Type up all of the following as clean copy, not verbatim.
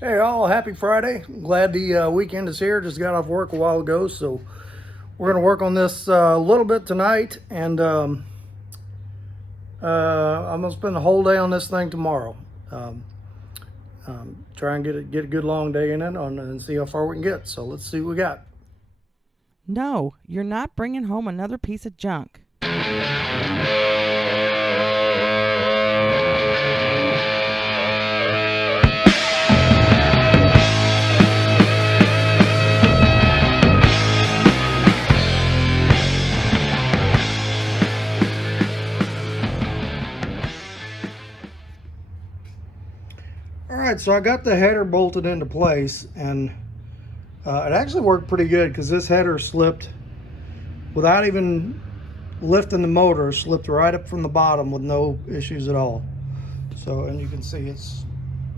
Hey all, happy Friday. I'm glad the weekend is here. Just got off work a while ago, so we're going to work on this a little bit tonight, and I'm going to spend the whole day on this thing tomorrow. Try and get a good long day in it and see how far we can get. So let's see what we got. No, you're not bringing home another piece of junk. Alright, so I got the header bolted into place, and it actually worked pretty good because this header slipped without even lifting the motor, slipped right up from the bottom with no issues at all. So, and you can see its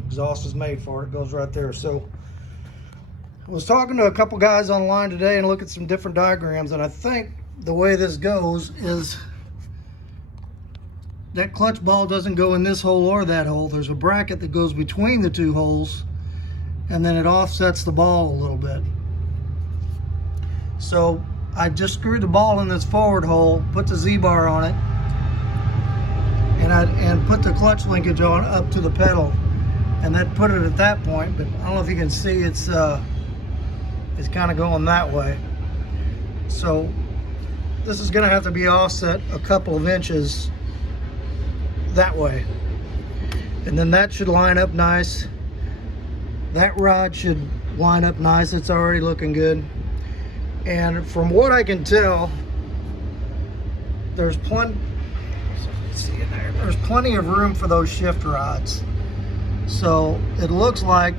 exhaust is made for it. It goes right there. So I was talking to a couple guys online today and look at some different diagrams, and I think the way this goes is that clutch ball doesn't go in this hole or that hole. There's a bracket that goes between the two holes, and then it offsets the ball a little bit. So I just screwed the ball in this forward hole, put the Z-bar on it, and put the clutch linkage on up to the pedal, and that put it at that point. But I don't know if you can see, it's kind of going that way. So this is going to have to be offset a couple of inches that way, and then that should line up nice. That rod should line up nice. It's already looking good, and from what I can tell, there's plenty of room for those shift rods. So it looks like,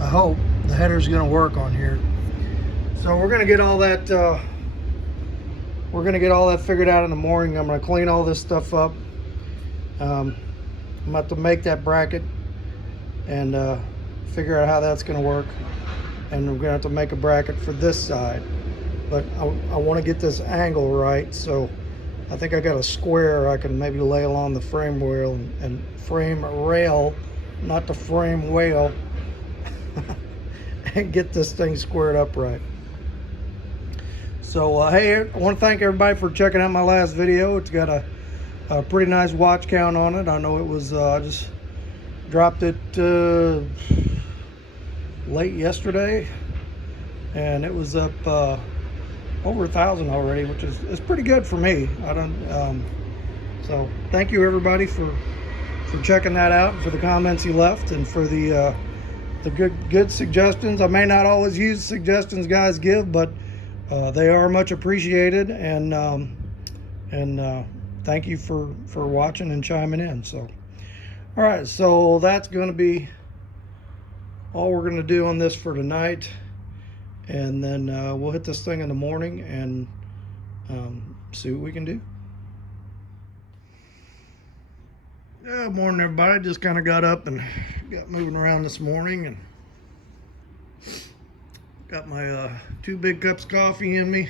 I hope, the header's going to work on here. So we're going to get all that figured out in the morning. I'm going to clean all this stuff up. I'm about to make that bracket and figure out how that's going to work, and we're going to have to make a bracket for this side, but I want to get this angle right. So I think I got a square I can maybe lay along the frame rail and frame rail, not the frame whale, and get this thing squared up right. So hey, I want to thank everybody for checking out my last video. It's got a pretty nice watch count on it. I know it was, I just dropped it late yesterday, and it was up over 1,000 already, which is pretty good for me. So thank you everybody for checking that out, and for the comments you left, and for the good suggestions. I may not always use suggestions guys give, but they are much appreciated, and thank you for watching and chiming in. So, all right, so that's going to be all we're going to do on this for tonight, and then we'll hit this thing in the morning and see what we can do. Good morning, everybody. Just kind of got up and got moving around this morning, and got my 2 big cups of coffee in me.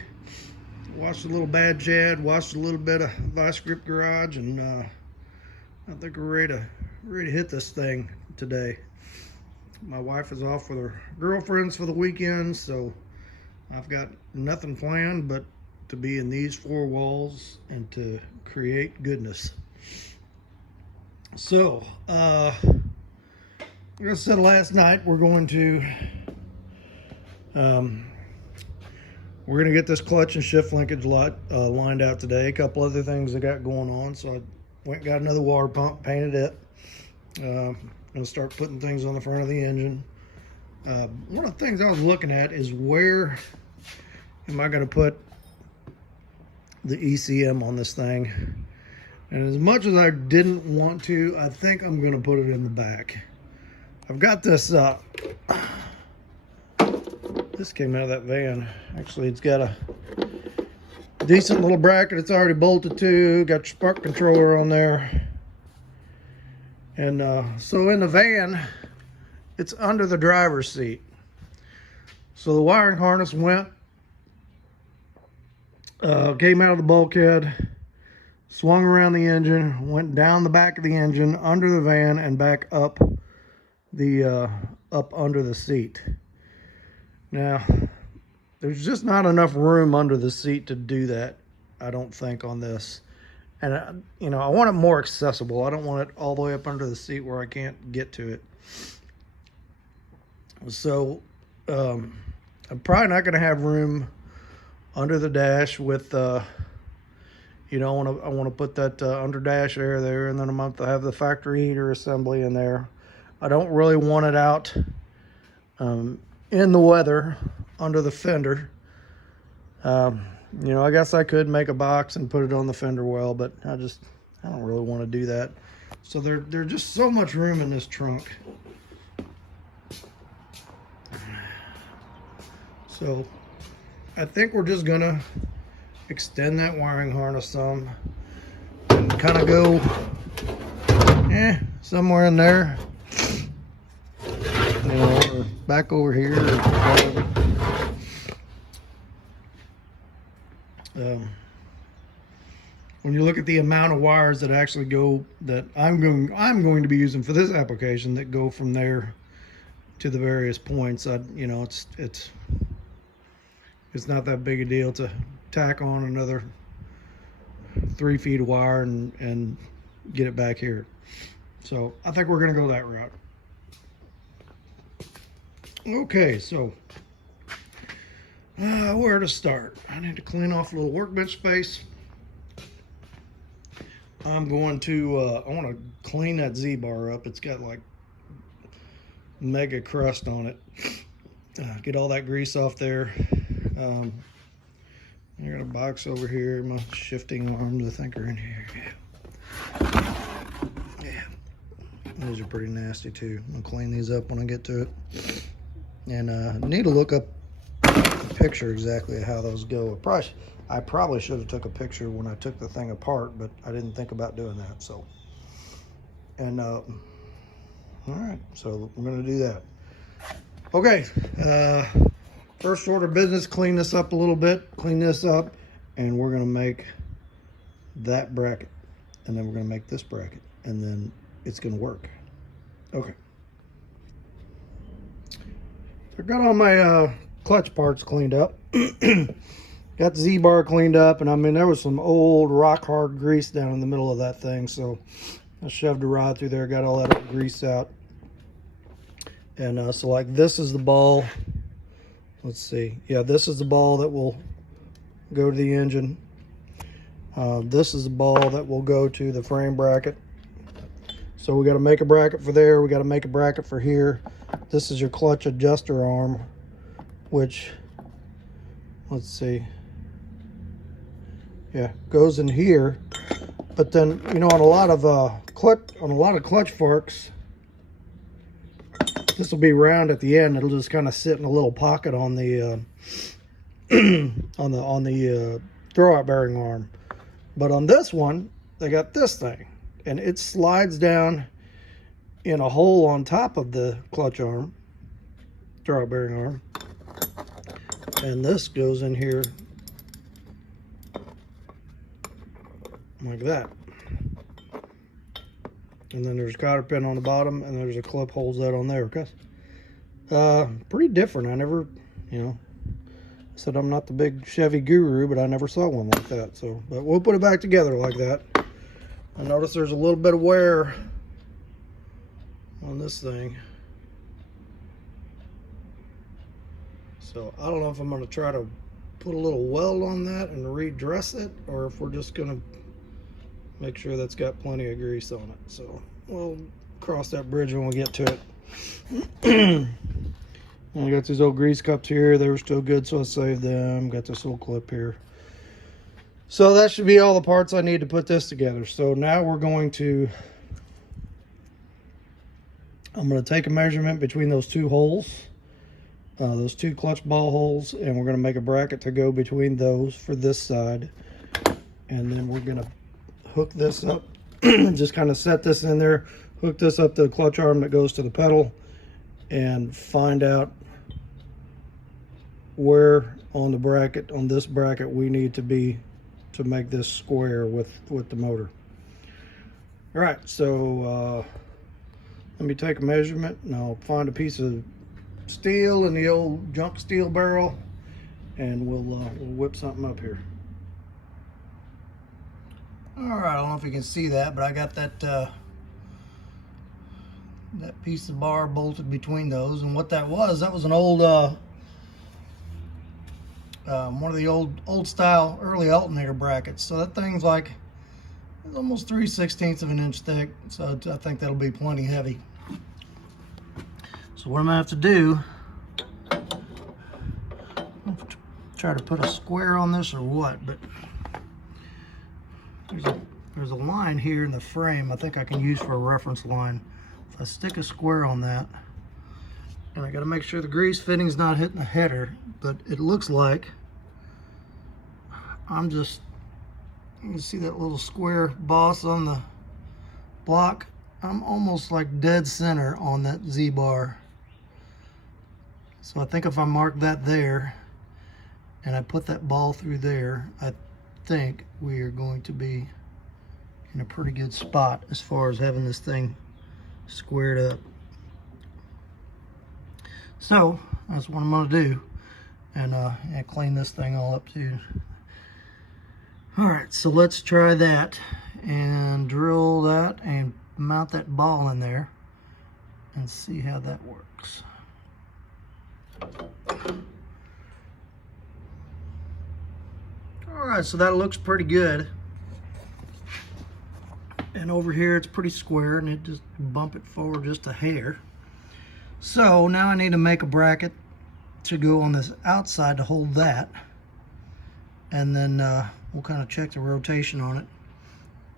Watched a little Bad Judd, watched a little bit of Vice Grip Garage, and I think we're ready to hit this thing today. My wife is off with her girlfriends for the weekend, so I've got nothing planned but to be in these 4 walls and to create goodness. So, like I said last night, we're going to get this clutch and shift linkage lined out today. A couple other things I got going on, so I went and got another water pump, painted it. Gonna start putting things on the front of the engine. One of the things I was looking at is, where am I gonna put the ECM on this thing? And as much as I didn't want to, I think I'm gonna put it in the back. I've got this this came out of that van. Actually, it's got a decent little bracket. It's already bolted to. Got your spark controller on there. And so in the van, it's under the driver's seat. So the wiring harness went, came out of the bulkhead, swung around the engine, went down the back of the engine, under the van, and back up the up under the seat. Now, there's just not enough room under the seat to do that, I don't think, on this. And, you know, I want it more accessible. I don't want it all the way up under the seat where I can't get to it. So, I'm probably not going to have room under the dash with, you know, I want to put that under dash air there, and then I'm going to have the factory heater assembly in there. I don't really want it out in the weather under the fender. You know, I guess I could make a box and put it on the fender well, but I don't really want to do that. So there's just so much room in this trunk. So I think we're just gonna extend that wiring harness some and kind of go somewhere in there, you know, or back over here. When you look at the amount of wires that actually go, that I'm going to be using for this application, that go from there to the various points, you know, it's not that big a deal to tack on another 3 feet of wire and get it back here. So I think we're going to go that route. Okay, so where to start? I need to clean off a little workbench space. I'm going to, I want to clean that Z-bar up. It's got like mega crust on it. Get all that grease off there. I got a box over here. My shifting arms, I think, are in here. Yeah. These are pretty nasty too. I'm gonna clean these up when I get to it. And I need to look up a picture exactly of how those go. I probably should have took a picture when I took the thing apart, but I didn't think about doing that. So, and all right, so I'm gonna do that. Okay, first order of business, clean this up a little bit, clean this up, and we're gonna make that bracket, and then we're gonna make this bracket, and then it's gonna work. Okay. So I got all my clutch parts cleaned up. Got the Z-bar cleaned up, and I mean, there was some old rock hard grease down in the middle of that thing, so I shoved a rod through there, got all that old grease out. And so like this is the ball. Let's see. Yeah, this is the ball that will go to the engine. This is the ball that will go to the frame bracket. So we got to make a bracket for there. We got to make a bracket for here. This is your clutch adjuster arm, which, let's see. Yeah, goes in here. But then, you know, on a lot of clutch forks, this will be round at the end. It'll just kind of sit in a little pocket on the on the throwout bearing arm. But on this one, they got this thing, and it slides down in a hole on top of the clutch arm, throwout bearing arm, and this goes in here like that. And then there's a cotter pin on the bottom, and there's a clip holds that on there. Okay, pretty different. I never, you know, I said I'm not the big Chevy guru, but I never saw one like that. So, but we'll put it back together like that. I notice there's a little bit of wear on this thing, so I don't know if I'm going to try to put a little weld on that and redress it, or if we're just going to make sure that's got plenty of grease on it. So we'll cross that bridge when we get to it. I got these old grease cups here. They were still good, so I saved them. Got this little clip here. So that should be all the parts I need to put this together. So now we're going to, I'm going to take a measurement between those two holes, those two clutch ball holes, and we're going to make a bracket to go between those for this side. And then we're going to hook this up, just kind of set this in there, hook this up to the clutch arm that goes to the pedal, and find out where on the bracket, on this bracket, we need to be to make this square with the motor. All right, so Let me take a measurement and I'll find a piece of steel in the old junk steel barrel, and we'll whip something up here. All right, I don't know if you can see that, but I got that that piece of bar bolted between those. And what that was an old one of the old style early alternator brackets. So that thing's like, it's almost 3/16 of an inch thick, so I think that'll be plenty heavy. So what I'm gonna have to do, try to put a square on this or what, but there's a line here in the frame I think I can use for a reference line. If I stick a square on that, and I got to make sure the grease fitting's not hitting the header, but it looks like I'm just, you can see that little square boss on the block. I'm almost like dead center on that Z-bar. So I think if I mark that there and I put that ball through there, I think we are going to be in a pretty good spot as far as having this thing squared up. So that's what I'm going to do, and clean this thing all up too. All right, so let's try that and drill that and mount that ball in there and see how that works. All right, so that looks pretty good. And over here it's pretty square, and it just bump it forward just a hair. So now I need to make a bracket to go on this outside to hold that, and then we'll kind of check the rotation on it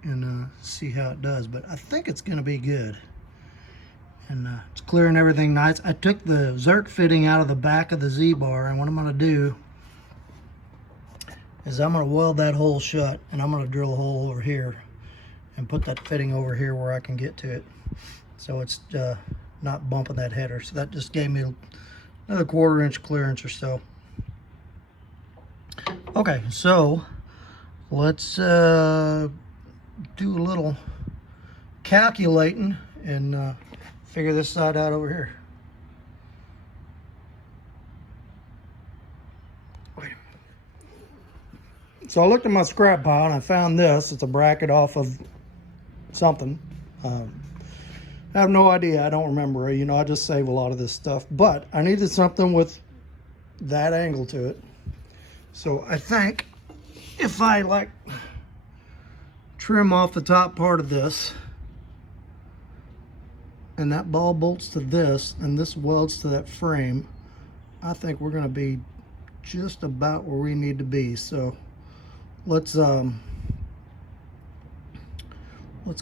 and see how it does. But I think it's going to be good, and it's clearing everything nice. I took the Zerk fitting out of the back of the Z-bar, and what I'm going to do is I'm going to weld that hole shut, and I'm going to drill a hole over here and put that fitting over here where I can get to it, so it's not bumping that header. So that just gave me another 1/4 inch clearance or so. Okay, so let's do a little calculating and figure this side out over here. So I looked in my scrap pile and I found this. It's a bracket off of something. I have no idea. I don't remember. You know, I just save a lot of this stuff. But I needed something with that angle to it. So I think if I like trim off the top part of this, and that ball bolts to this, and this welds to that frame, I think we're going to be just about where we need to be. So let's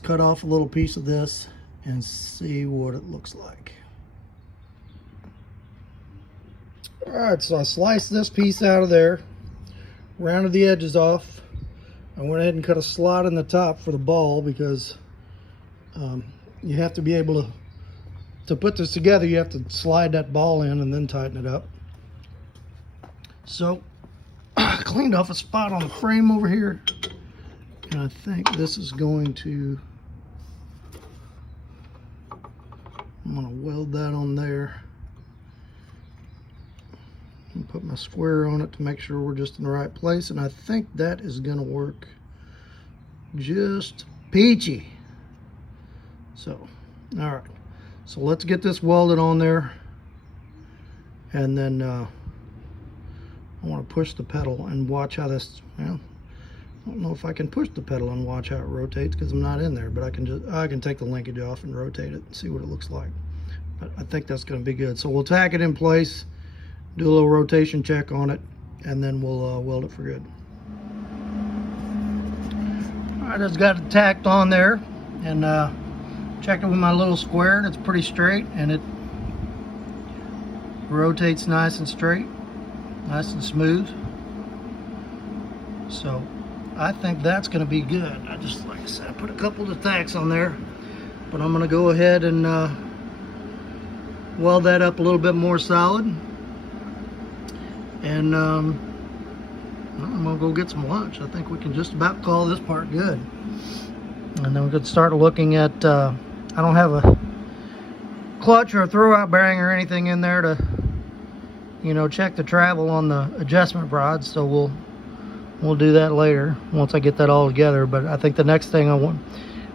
cut off a little piece of this and see what it looks like. All right, so I sliced this piece out of there, rounded the edges off. I went ahead and cut a slot in the top for the ball, because you have to be able to put this together. You have to slide that ball in and then tighten it up. So I cleaned off a spot on the frame over here, and I think this is going to, I'm going to weld that on there and put my square on it to make sure we're just in the right place, and I think that is going to work just peachy. So, all right, so let's get this welded on there, and then I want to push the pedal and watch how this, well, I don't know if I can push the pedal and watch how it rotates because I'm not in there, but I can take the linkage off and rotate it and see what it looks like. But I think that's going to be good. So we'll tack it in place, do a little rotation check on it, and then we'll weld it for good. All right, I just got it tacked on there, and checked it with my little square, and it's pretty straight, and it rotates nice and straight, nice and smooth. So I think that's going to be good. I just, like I said, I put a couple of tacks on there, but I'm going to go ahead and weld that up a little bit more solid, and I'm going to go get some lunch. I think we can just about call this part good, and then we could start looking at I don't have clutch or a throwout bearing or anything in there to, you know, check the travel on the adjustment rods. So we'll do that later once I get that all together. But I think the next thing I'll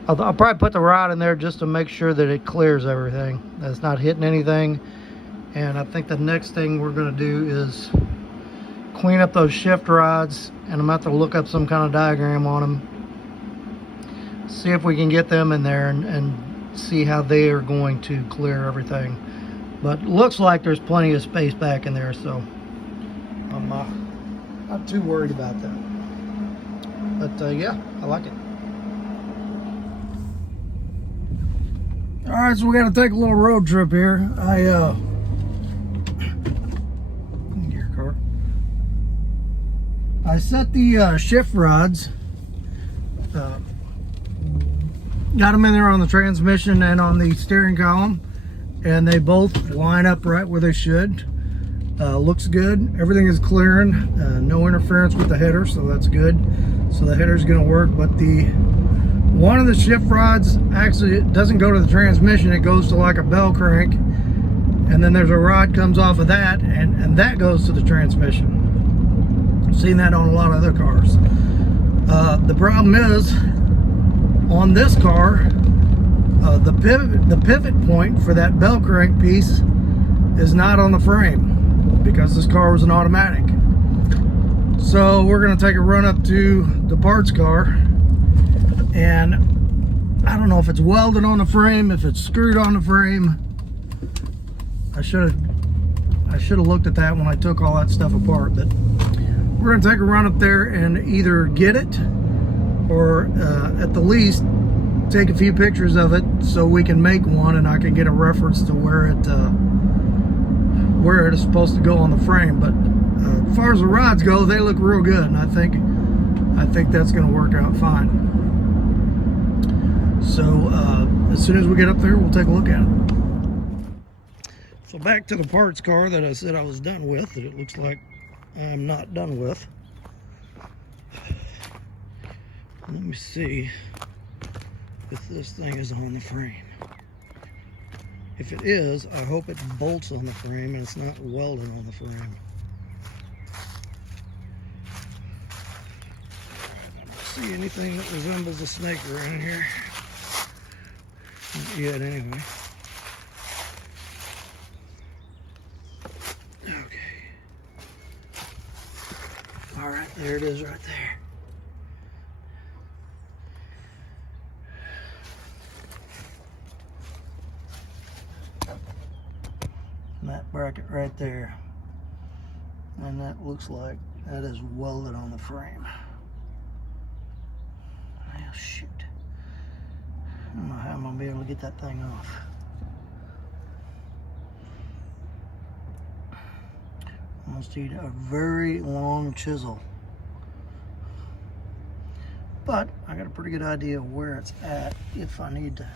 probably put the rod in there just to make sure that it clears everything, that it's not hitting anything. And I think the next thing we're going to do is clean up those shift rods, and I'm going to have to look up some kind of diagram on them, see if we can get them in there and see how they are going to clear everything. But looks like there's plenty of space back in there, so I'm not too worried about that. But yeah, I like it. All right, so we got to take a little road trip here. I set the shift rods, got them in there on the transmission and on the steering column, and they both line up right where they should. Looks good. Everything is clearing. No interference with the header, so that's good. So the header is going to work, but one of the shift rods actually, it doesn't go to the transmission. It goes to like a bell crank, and then there's a rod comes off of that, and that goes to the transmission. I've seen that on a lot of other cars. The problem is, on this car, the pivot point for that bell crank piece is not on the frame because this car was an automatic. So we're going to take a run up to the parts car, and I don't know if it's welded on the frame, if it's screwed on the frame. I should have looked at that when I took all that stuff apart, but we're going to take a run up there and either get it or at the least take a few pictures of it so we can make one and I can get a reference to where it is supposed to go on the frame. But as far as the rods go, they look real good, and I think that's going to work out fine. So as soon as we get up there, we'll take a look at it. So back to the parts car that I said I was done with, that it looks like I'm not done with. Let me see if this thing is on the frame. If it is, I hope it bolts on the frame and it's not welded on the frame. I don't see anything that resembles a snake around here. Not yet, anyway. All right, there it is right there. And that bracket right there. And that looks like that is welded on the frame. Oh, shoot. I don't know how I'm going to be able to get that thing off. I must need a very long chisel. But I got a pretty good idea of where it's at if I need to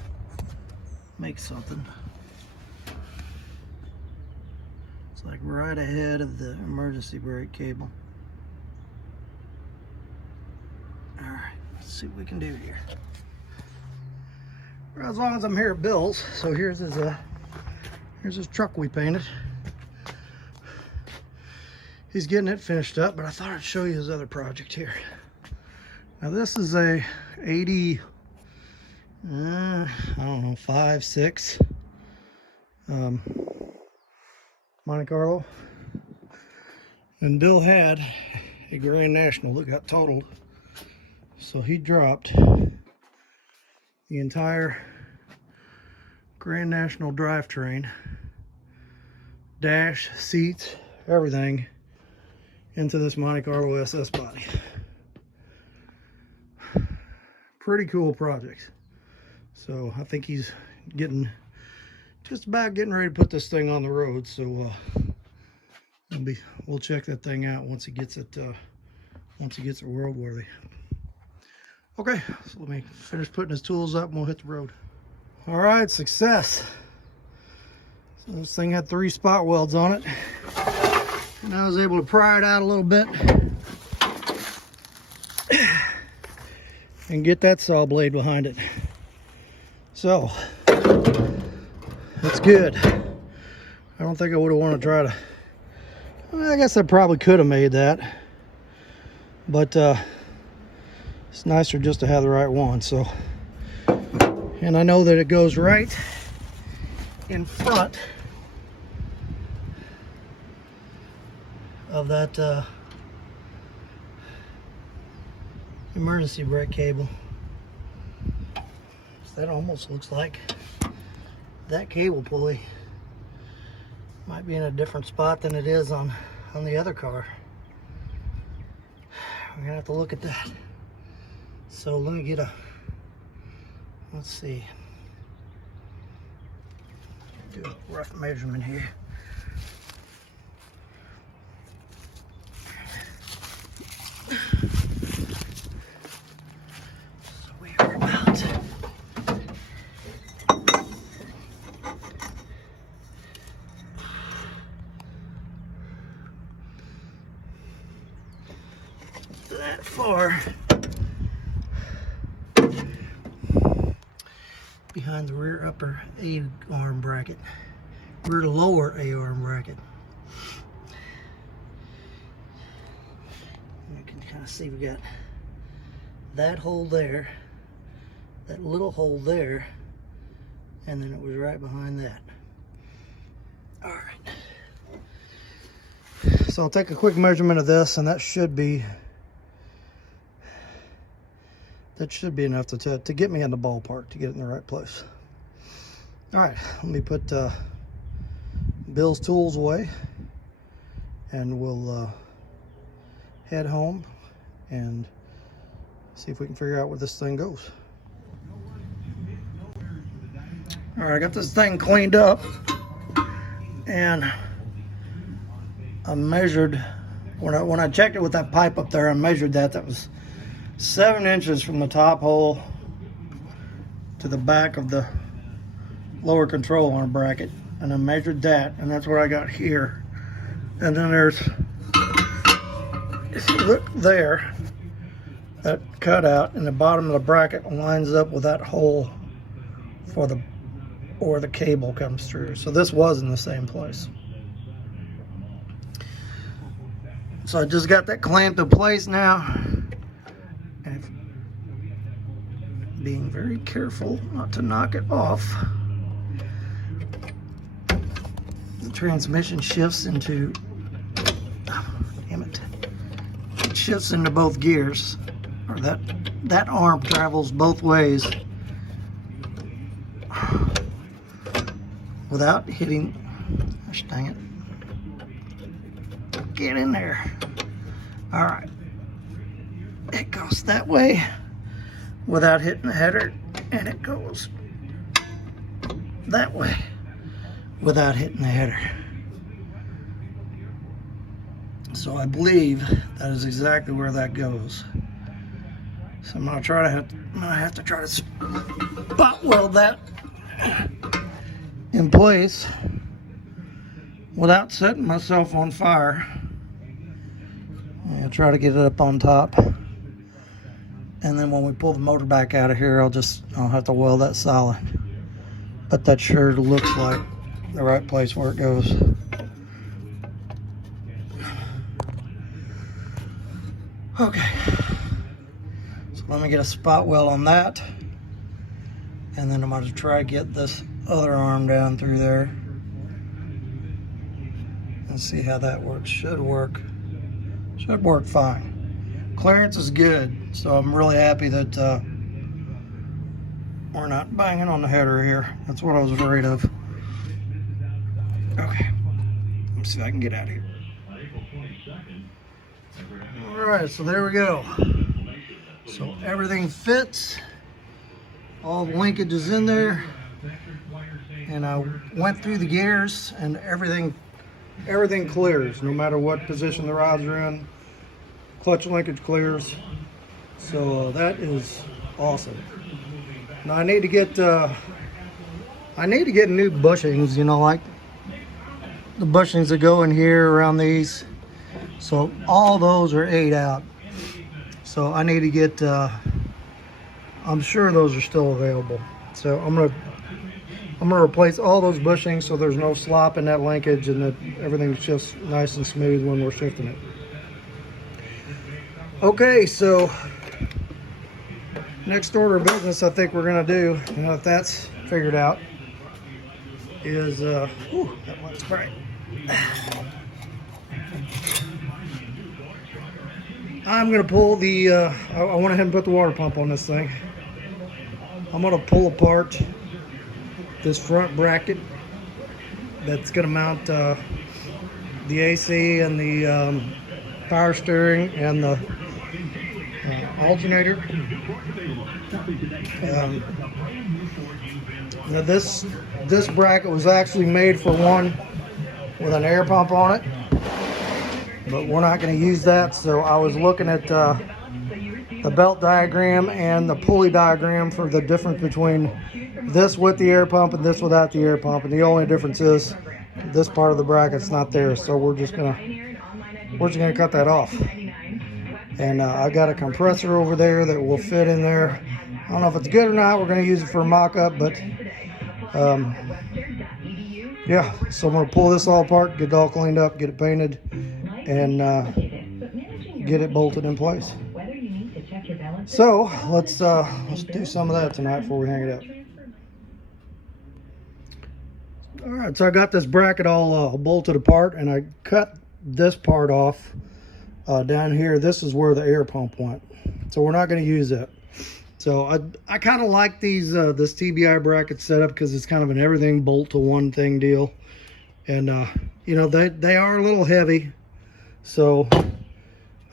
make something. It's like right ahead of the emergency brake cable. All right, let's see what we can do here. Well, as long as I'm here at Bill's, so here's his truck we painted. He's getting it finished up, but I thought I'd show you his other project here. Now this is a 80, I don't know, 5, 6 Monte Carlo. And Bill had a Grand National that got totaled. So he dropped the entire Grand National drivetrain, dash, seats, everything, into this Monte Carlo SS body. Pretty cool project. So I think he's just about getting ready to put this thing on the road. So we'll check that thing out once he gets it roadworthy. Okay, so let me finish putting his tools up and we'll hit the road. All right, success. So this thing had 3 spot welds on it. And I was able to pry it out a little bit and get that saw blade behind it. So That's good. I don't think I would have wanted to try to, well, I guess I probably could have made that, but it's nicer just to have the right one. So, and I know that it goes right in front of that emergency brake cable. So that almost looks like that cable pulley might be in a different spot than it is on the other car. We're gonna have to look at that. So let me get a, let's see, do a rough measurement here. So we are about that far behind the rear upper A-arm bracket, rear lower A-arm bracket. You can kind of see we got that hole there, that little hole there, and then it was right behind that. All right. So I'll take a quick measurement of this, and that should be enough to get me in the ballpark, to get it in the right place. All right, let me put Bill's tools away, and we'll head home and see if we can figure out where this thing goes. All right, I got this thing cleaned up, and I measured, when I checked it with that pipe up there, I measured that was 7 inches from the top hole to the back of the lower control arm bracket, and I measured that, and that's what I got here. And then there's, if you look there, that cutout in the bottom of the bracket lines up with that hole for where the cable comes through. So this was in the same place. So I just got that clamped in place now. Being very careful not to knock it off. The transmission shifts into, damn it, it shifts into both gears, or that arm travels both ways without hitting, gosh dang it, get in there. All right, it goes that way without hitting the header, and it goes that way without hitting the header. So I believe that is exactly where that goes. So I'm gonna have to try to spot weld that in place without setting myself on fire. I'll try to get it up on top. And then when we pull the motor back out of here, I'll have to weld that solid. But that sure looks like the right place where it goes. Okay. So let me get a spot weld on that. And then I'm going to try to get this other arm down through there. And see how that works. Should work. Should work fine. Clearance is good, so I'm really happy that we're not banging on the header here. That's what I was afraid of. Okay, let's see if I can get out of here. All right, so there we go. So everything fits. All the linkage is in there, and I went through the gears, and everything clears, no matter what position the rods are in. Clutch linkage clears, so that is awesome. Now I need to get new bushings, you know, like the bushings that go in here around these. So all those are 8 out. So I need to get. I'm sure those are still available. So I'm I'm going to replace all those bushings so there's no slop in that linkage and that everything's just nice and smooth when we're shifting it. Okay, so next order of business I think we're going to do, if that's figured out, is, whew, that one's bright. I'm going to pull the, I went ahead and put the water pump on this thing. I'm going to pull apart this front bracket that's going to mount the AC and the power steering and the alternator. Now this bracket was actually made for one with an air pump on it, but we're not going to use that. So I was looking at the belt diagram and the pulley diagram for the difference between this with the air pump and this without the air pump, and the only difference is this part of the bracket's not there. So we're just gonna cut that off. And I got a compressor over there that will fit in there. I don't know if it's good or not. We're going to use it for a mock-up, but yeah. So I'm going to pull this all apart, get it all cleaned up, get it painted, and get it bolted in place. So let's do some of that tonight before we hang it up. All right, so I got this bracket all bolted apart, and I cut this part off. Down here, this is where the air pump went, so we're not going to use that. So I kind of like these this TBI bracket setup because it's kind of an everything bolt to one thing deal, and you know, they are a little heavy. So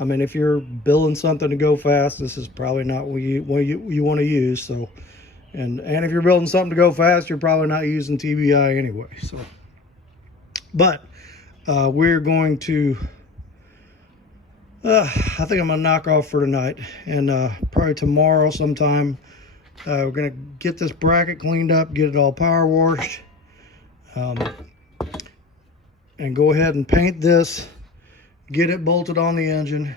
I mean, if you're building something to go fast, this is probably not what you want to use. So and if you're building something to go fast, you're probably not using TBI anyway. So, but we're going to. I think I'm gonna knock off for tonight, and probably tomorrow sometime we're gonna get this bracket cleaned up, get it all power washed, and go ahead and paint this, get it bolted on the engine.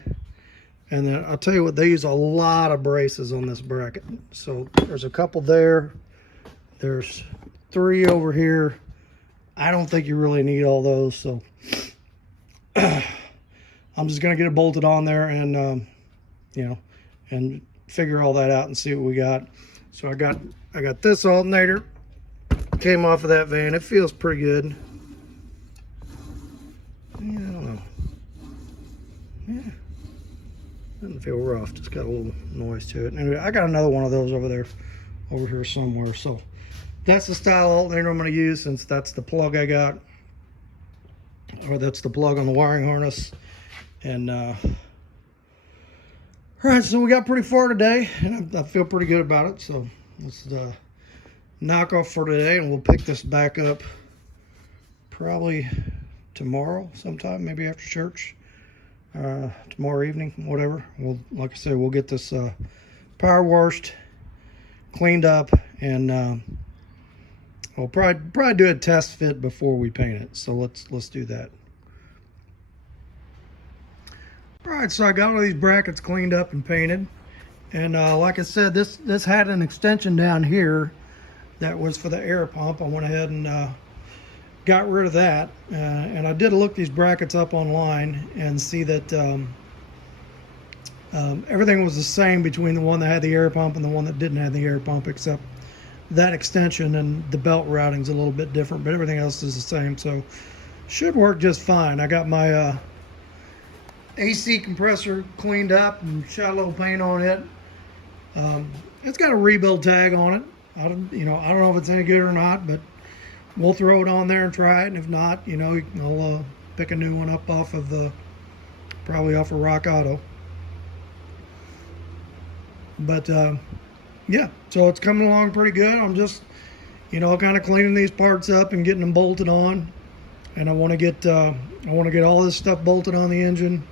And then I'll tell you what, they use a lot of braces on this bracket. So there's a couple there, there's 3 over here. I don't think you really need all those, so I'm just going to get it bolted on there and, you know, and figure all that out and see what we got. So I got this alternator, came off of that van. It feels pretty good. Yeah, I don't know. Yeah, doesn't feel rough. Just got a little noise to it. Anyway, I got another one of those over here somewhere. So that's the style alternator I'm going to use, since that's the plug I got, or that's the plug on the wiring harness. And all right, so we got pretty far today, and I feel pretty good about it. So let's knock off for today, and we'll pick this back up probably tomorrow sometime, maybe after church, tomorrow evening, whatever. We'll, like I said, we'll get this power washed, cleaned up, and we'll probably do a test fit before we paint it. So let's do that. All right, so I got all these brackets cleaned up and painted, and like I said, this had an extension down here that was for the air pump. I went ahead and got rid of that, and I did look these brackets up online and see that everything was the same between the one that had the air pump and the one that didn't have the air pump, except that extension and the belt routing's a little bit different, but everything else is the same, so should work just fine. I got my AC compressor cleaned up and shot a little paint on it. It's got a rebuild tag on it. I don't know if it's any good or not, but we'll throw it on there and try it. And if not, I'll pick a new one up probably off of Rock Auto. But yeah, so it's coming along pretty good. I'm just, kind of cleaning these parts up and getting them bolted on. And I want to get all this stuff bolted on the engine.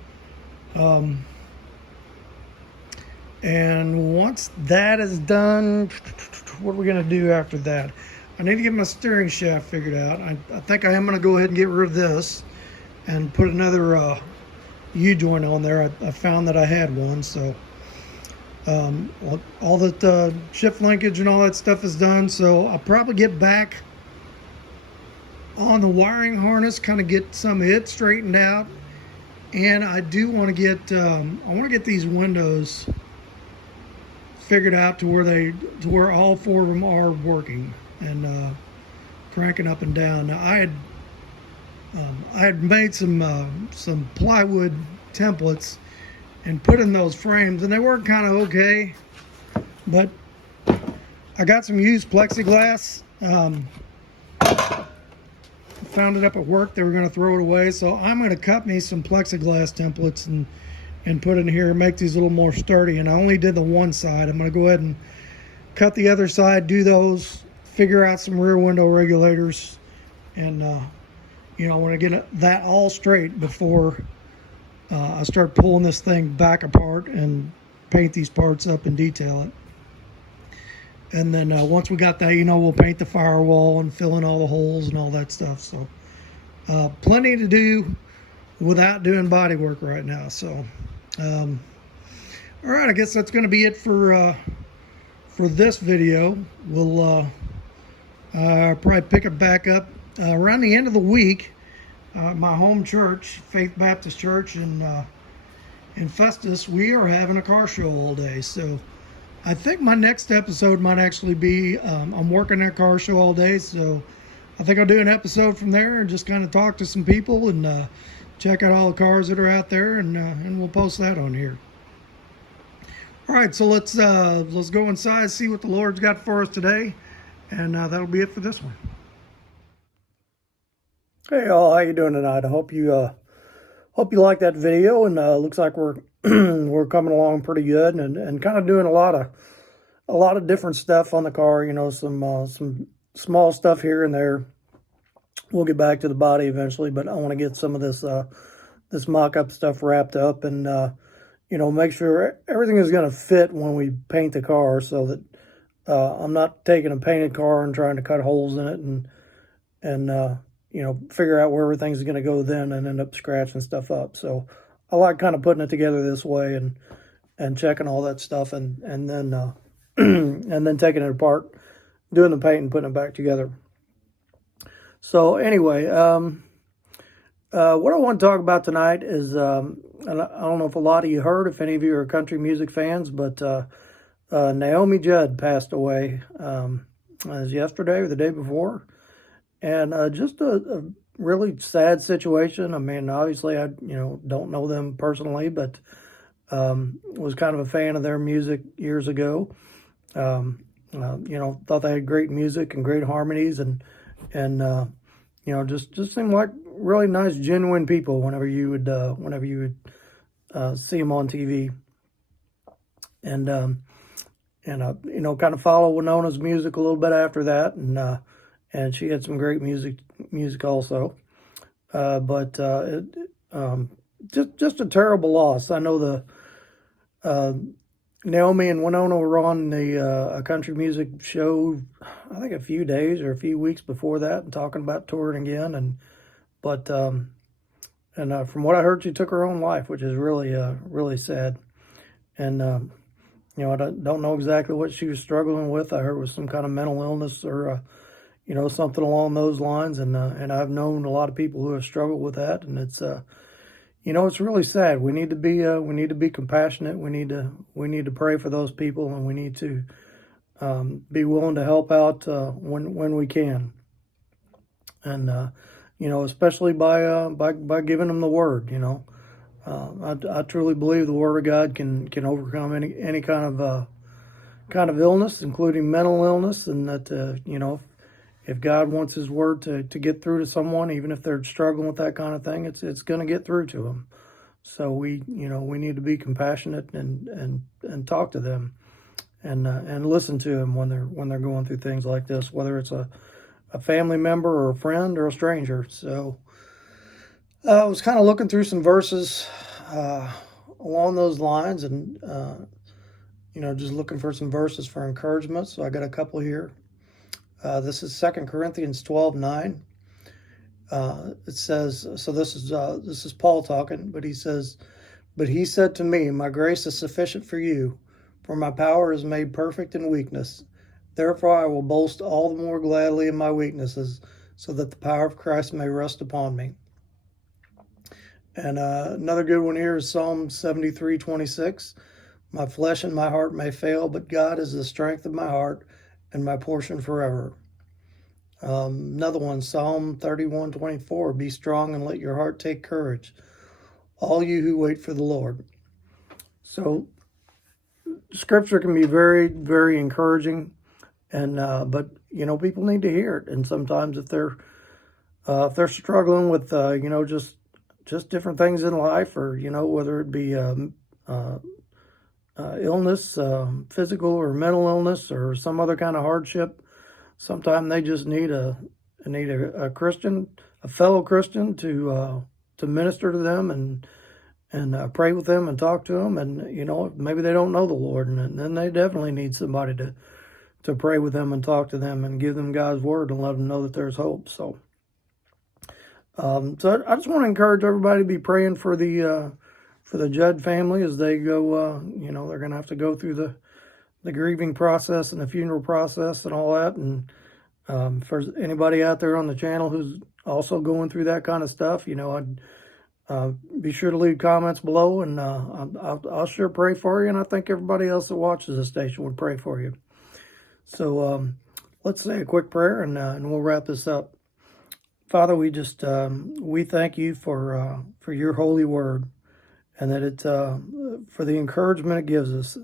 And once that is done, what are we going to do after that? I need to get my steering shaft figured out. I think I am going to go ahead and get rid of this and put another U-joint on there. I found that I had one, so all that shift linkage and all that stuff is done. So I'll probably get back on the wiring harness, kind of get some of it straightened out. And I do want to get these windows figured out to where all four of them are working and cranking up and down. Now I had made some plywood templates and put in those frames, and they work kind of okay, but I got some used plexiglass. Found it up at work. They were going to throw it away, so I'm going to cut me some plexiglass templates and put in here and make these a little more sturdy. And I only did the one side. I'm going to go ahead and cut the other side, do those, figure out some rear window regulators, and you know, I want to get that all straight before I start pulling this thing back apart and paint these parts up and detail it. And then once we got that, you know, we'll paint the firewall and fill in all the holes and all that stuff. So plenty to do without doing body work right now. So all right, I guess that's going to be it for this video. We'll probably pick it back up around the end of the week. My home church, Faith Baptist Church in Festus, we are having a car show all day. So I think my next episode might actually be, I'm working that car show all day, so I think I'll do an episode from there and just kind of talk to some people and check out all the cars that are out there, and we'll post that on here. All right, so let's go inside, see what the Lord's got for us today, and that'll be it for this one. Hey all, how you doing tonight? I hope you like that video, and looks like we're we're coming along pretty good, and kind of doing a lot of different stuff on the car. You know, some small stuff here and there. We'll get back to the body eventually, but I want to get some of this mock-up stuff wrapped up, and you know, make sure everything is going to fit when we paint the car, so that I'm not taking a painted car and trying to cut holes in it and you know, figure out where everything's going to go then and end up scratching stuff up. So I like kind of putting it together this way and checking all that stuff and then and then taking it apart, doing the paint and putting it back together. So anyway, what I want to talk about tonight is, and I don't know if a lot of you heard, if any of you are country music fans, but Naomi Judd passed away as yesterday or the day before. And just a really sad situation. I mean, obviously, I don't know them personally, but was kind of a fan of their music years ago. Thought they had great music and great harmonies, and just seemed like really nice, genuine people. Whenever you would see them on TV, and kind of follow Winona's music a little bit after that, and she had some great music also. Just a terrible loss. I know the Naomi and Winona were on a country music show, I think a few days or a few weeks before that, and talking about touring again. But from what I heard, she took her own life, which is really sad. And I don't know exactly what she was struggling with. I heard it was some kind of mental illness or something along those lines, and I've known a lot of people who have struggled with that, and it's it's really sad. We need to be compassionate. We need to pray for those people, and we need to be willing to help out when we can, and especially by giving them the word. I truly believe the Word of God can overcome any kind of illness, including mental illness, and that if God wants His Word to get through to someone, even if they're struggling with that kind of thing, it's going to get through to them. So we need to be compassionate and talk to them and listen to them when they're going through things like this, whether it's a family member or a friend or a stranger. So I was kind of looking through some verses along those lines, and just looking for some verses for encouragement. So I got a couple here. This is 2 Corinthians 12:9. It says, so this is Paul talking, but he says, "But he said to me, my grace is sufficient for you, for my power is made perfect in weakness. Therefore I will boast all the more gladly in my weaknesses, so that the power of Christ may rest upon me. And another good one here is Psalm 73:26. My flesh and my heart may fail, but God is the strength of my heart and my portion forever. Another one, Psalm 31:24. Be strong and let your heart take courage, all you who wait for the Lord. So scripture can be very, very encouraging, and but people need to hear it. And sometimes if they're struggling with just different things in life, or whether it be illness, physical or mental illness, or some other kind of hardship, sometimes they just need a Christian, a fellow Christian, to minister to them and pray with them and talk to them. And maybe they don't know the Lord, and then they definitely need somebody to pray with them and talk to them and give them God's word and let them know that there's hope. So so I just want to encourage everybody to be praying for the Judd family as they go. They're going to have to go through the grieving process and the funeral process and all that. And for anybody out there on the channel who's also going through that kind of stuff, I'd be sure to leave comments below, and I'll sure pray for you. And I think everybody else that watches the station would pray for you. So let's say a quick prayer, and we'll wrap this up. Father, we just we thank you for your holy word, and that it for the encouragement it gives us,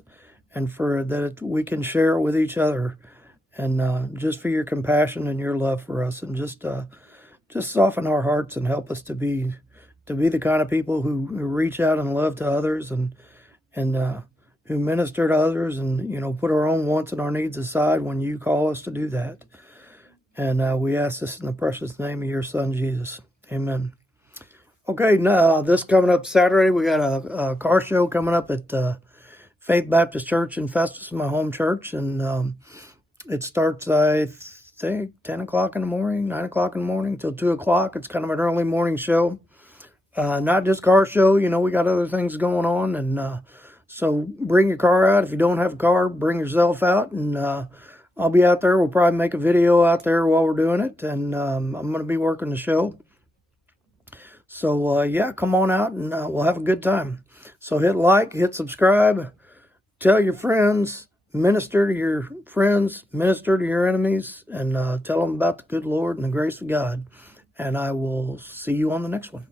and for that we can share it with each other, and just for your compassion and your love for us, and just soften our hearts and help us to be the kind of people who reach out and love to others, and who minister to others, and put our own wants and our needs aside when you call us to do that. And we ask this in the precious name of your Son, Jesus. Amen. Okay, now this coming up Saturday, we got a car show coming up at Faith Baptist Church in Festus, my home church. And it starts, I think, 10 o'clock in the morning, 9 o'clock in the morning, till 2 o'clock. It's kind of an early morning show. Not just car show, we got other things going on. And so bring your car out. If you don't have a car, bring yourself out, and I'll be out there. We'll probably make a video out there while we're doing it, and I'm going to be working the show. So, yeah, come on out, and we'll have a good time. So hit like, hit subscribe, tell your friends, minister to your friends, minister to your enemies, and tell them about the good Lord and the grace of God. And I will see you on the next one.